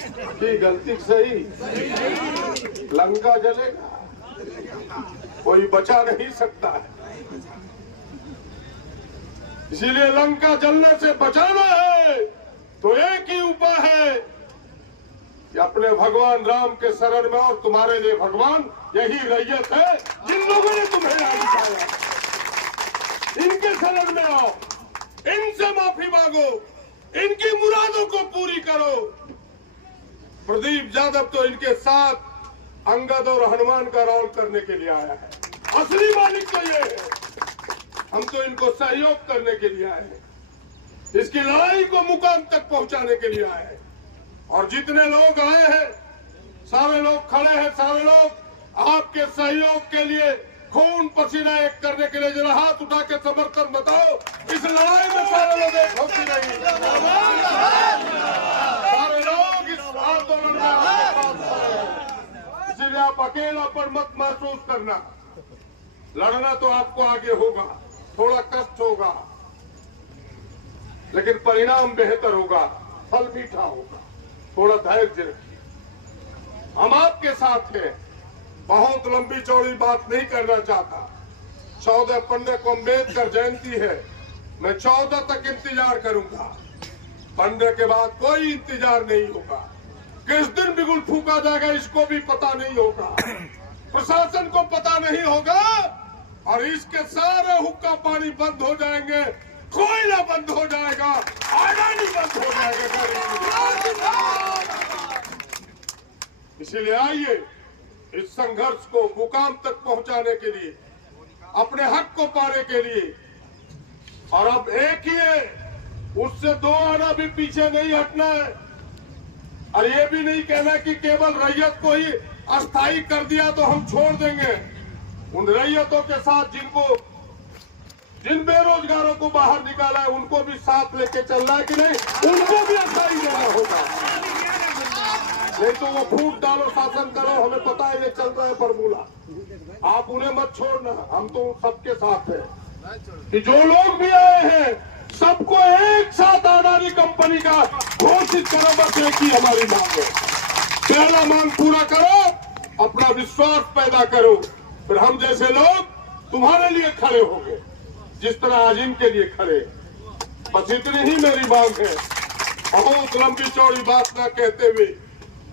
की गलती सही, लंका जलेगा, कोई बचा नहीं सकता है। इसीलिए लंका जलने से बचाना है तो एक ही उपाय है कि अपने भगवान राम के शरण में, और तुम्हारे लिए भगवान यही रैयत है जिन लोगों ने तुम्हें यहाँ बिठाया। इनके शरण में आओ, इनसे माफी मांगो, इनकी मुरादों को पूरी करो। प्रदीप यादव तो इनके साथ अंगद और हनुमान का रोल करने के लिए आया है। असली मालिक तो ये है, हम तो इनको सहयोग करने के लिए आए हैं, इसकी लड़ाई को मुकाम तक पहुंचाने के लिए आए हैं। और जितने लोग आए हैं, सारे लोग खड़े हैं, सारे लोग आपके सहयोग के लिए खून पसीना एक करने के लिए। जरा हाथ उठा के समर्थन बताओ, इस लड़ाई में सारे लोग एक होती नहीं, सारे लोग इस आंदोलन में आपके साथ हैं। इसलिए आप अकेलापन मत महसूस करना, लड़ना तो आपको आगे होगा, थोड़ा कष्ट होगा, लेकिन परिणाम बेहतर होगा, फल मीठा होगा। थोड़ा धैर्य रखिए, हम आपके साथ हैं। बहुत लंबी चौड़ी बात नहीं करना चाहता। 14 को अम्बेडकर जयंती है, मैं 14 तक इंतजार करूंगा। 15 के बाद कोई इंतजार नहीं होगा। किस दिन बिगुल फूका जाएगा इसको भी पता नहीं होगा, प्रशासन को पता नहीं होगा, और इसके सारे हुक्का पानी बंद हो जाएंगे, कोयला बंद हो जाएगा, अडानी बंद हो जाएगा। इसीलिए आइए, इस संघर्ष को मुकाम तक पहुंचाने के लिए, अपने हक को पाने के लिए, और अब एक ही है, उससे 2 आना भी पीछे नहीं हटना है। और ये भी नहीं कहना कि केवल रैयत को ही अस्थायी कर दिया तो हम छोड़ देंगे। उन रैयतों के साथ जिन बेरोजगारों को बाहर निकाला है, उनको भी साथ लेके चलना है कि नहीं, उनको भी अस्थायी देना होगा। नहीं तो वो फूट डालो, शासन करो, हमें पता है ये चल रहा है फॉर्मूला। आप उन्हें मत छोड़ना, हम तो सबके साथ हैं कि जो लोग भी आए हैं सबको एक साथ अडानी कंपनी का घोषित करो। बस एक ही हमारी मांग है, पहला मांग पूरा करो, अपना विश्वास पैदा करो, फिर हम जैसे लोग तुम्हारे लिए खड़े होंगे, जिस तरह आज इनके लिए खड़े। बस इतनी ही मेरी मांग है। बहुत लंबी चौड़ी बात ना कहते हुए,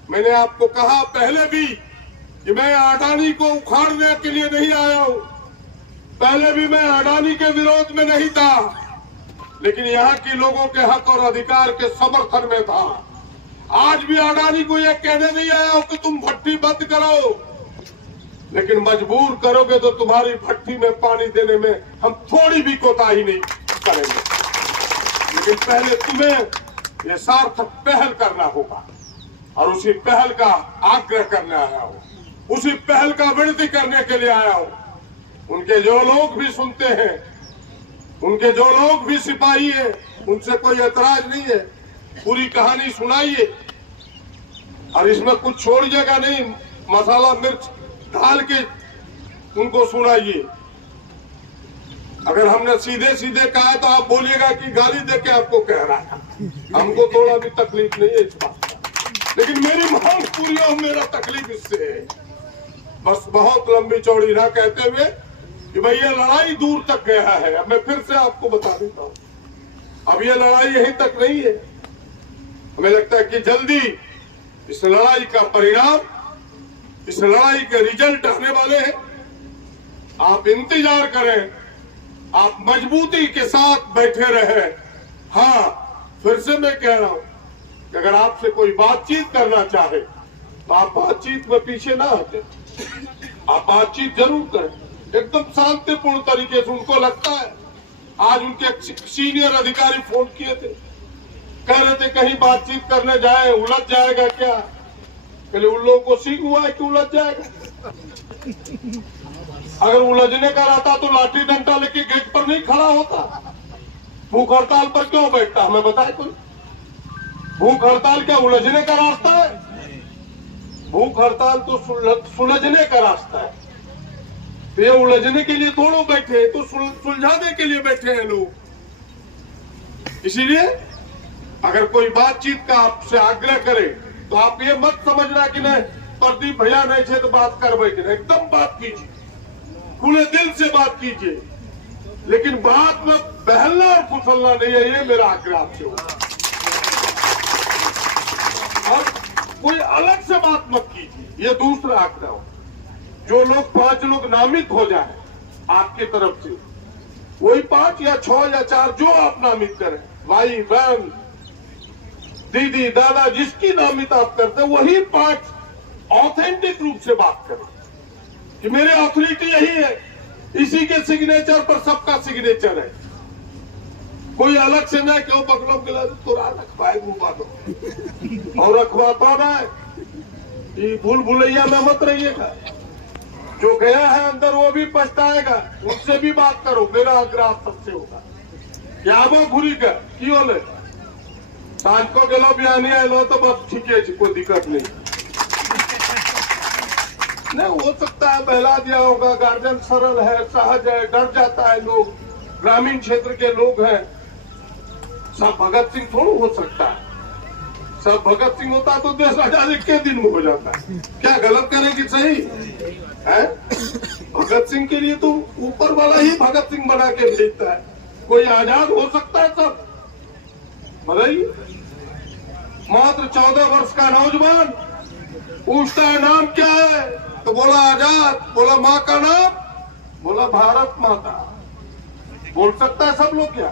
मैंने आपको कहा पहले भी कि मैं अडानी को उखाड़ने के लिए नहीं आया हूं। पहले भी मैं अडानी के विरोध में नहीं था, लेकिन यहाँ के लोगों के हक और अधिकार के समर्थन में था। आज भी अडानी को यह कहने नहीं आया हूं कि तुम भट्टी बंद करो, लेकिन मजबूर करोगे तो तुम्हारी भट्टी में पानी देने में हम थोड़ी भी कोताही नहीं करेंगे। लेकिन पहले तुम्हें यह सार्थक पहल करना होगा, और उसी पहल का आग्रह करने आया हूं, उसी पहल का विनती करने के लिए आया हूं। उनके जो लोग भी सुनते हैं, उनके जो लोग भी सिपाही हैं, उनसे कोई ऐतराज नहीं है, पूरी कहानी सुनाइए, और इसमें कुछ छोड़िएगा नहीं, मसाला मिर्च डाल के उनको सुनाइए। अगर हमने सीधे सीधे कहा तो आप बोलिएगा कि गाली देके आपको कह रहा है, हमको थोड़ा भी तकलीफ नहीं है इस बात का, लेकिन मेरी मांग पूरी हो, मेरा तकलीफ इससे है। बस बहुत लंबी चौड़ी ना कहते हुए कि भाई ये लड़ाई दूर तक गया है। अब मैं फिर से आपको बता देता हूँ, अब ये लड़ाई यहीं तक नहीं है। हमें लगता है कि जल्दी इस लड़ाई का परिणाम, इस लड़ाई के रिजल्ट आने वाले हैं। आप इंतजार करें, आप मजबूती के साथ बैठे रहे। हाँ, फिर से मैं कह रहा हूं कि अगर आपसे कोई बातचीत करना चाहे तो आप बातचीत में पीछे ना हटे, आप बातचीत जरूर करें, एकदम शांतिपूर्ण तरीके से। उनको लगता है, आज उनके सीनियर अधिकारी फोन किए थे, कह रहे थे कहीं बातचीत करने जाए उलझ जाएगा क्या। पहले उन लोगों को सीख हुआ है कि उलझ जाएगा। अगर उलझने का रहता तो लाठी डंडा लेके गेट पर नहीं खड़ा होता। भूख हड़ताल पर क्यों बैठता, हमें बताए कोई। भूख हड़ताल क्या उलझने का रास्ता है? भूख हड़ताल तो सुलझने का रास्ता है। तो ये उलझने के लिए थोड़ो बैठे, तो सुलझाने के लिए बैठे हैं लोग। इसीलिए अगर कोई बातचीत का आपसे आग्रह करे तो आप ये मत समझना कि नहीं प्रदीप भैया नहीं थे तो बात करवे कि नहीं, एकदम बात कीजिए, खुले दिल से बात कीजिए, लेकिन बात में बहलना और फुसलना नहीं है, ये मेरा आग्रह आपसे होगा। और कोई अलग से बात मत कीजिए, ये दूसरा आग्रह हो। जो लोग 5 लोग नामित हो जाए आपकी तरफ से, वही 5 या 6 या 4 जो आप नामित करें, भाई बहन दीदी दादा जिसकी नामित आप करते हैं, वही 5 ऑथेंटिक रूप से बात करें कि मेरी अथॉरिटी यही है, इसी के सिग्नेचर पर सबका सिग्नेचर है। कोई अलग से नहीं क्यों बकलों के लिए तो रखवाए घुमा दो और रखवाता ना ये भूल भुलैया में मत रहिएगा। जो गया है अंदर वो भी पछताएगा, उनसे भी बात करो, मेरा आग्रह सबसे होगा। क्या वो घुरी का की होले सांझ को गेलो बिहानी आलो तो बस ठीक है, कोई दिक्कत नहीं हो सकता है बहला दिया होगा, गार्जियन सरल है, सहज है, डर जाता है लोग, ग्रामीण क्षेत्र के लोग हैं। सब भगत सिंह थोड़ा हो सकता है, सब भगत सिंह होता तो देश आजादी के दिन में हो जाता है। क्या गलत करेगी सही है? भगत सिंह के लिए तो ऊपर वाला ही भगत सिंह बना के भेजता है, कोई आजाद हो सकता है सब बताइए। मात्र 14 वर्ष का नौजवान पूछता है नाम क्या है, तो बोला आजाद, बोला माँ का नाम, बोला भारत माता। बोल सकता है सब लोग क्या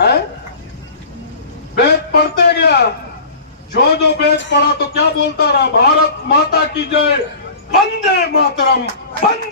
है? वेद पढ़ते गया, जो वेद पढ़ा तो क्या बोलता रहा, भारत माता की जय, वंदे मातरम, वंदे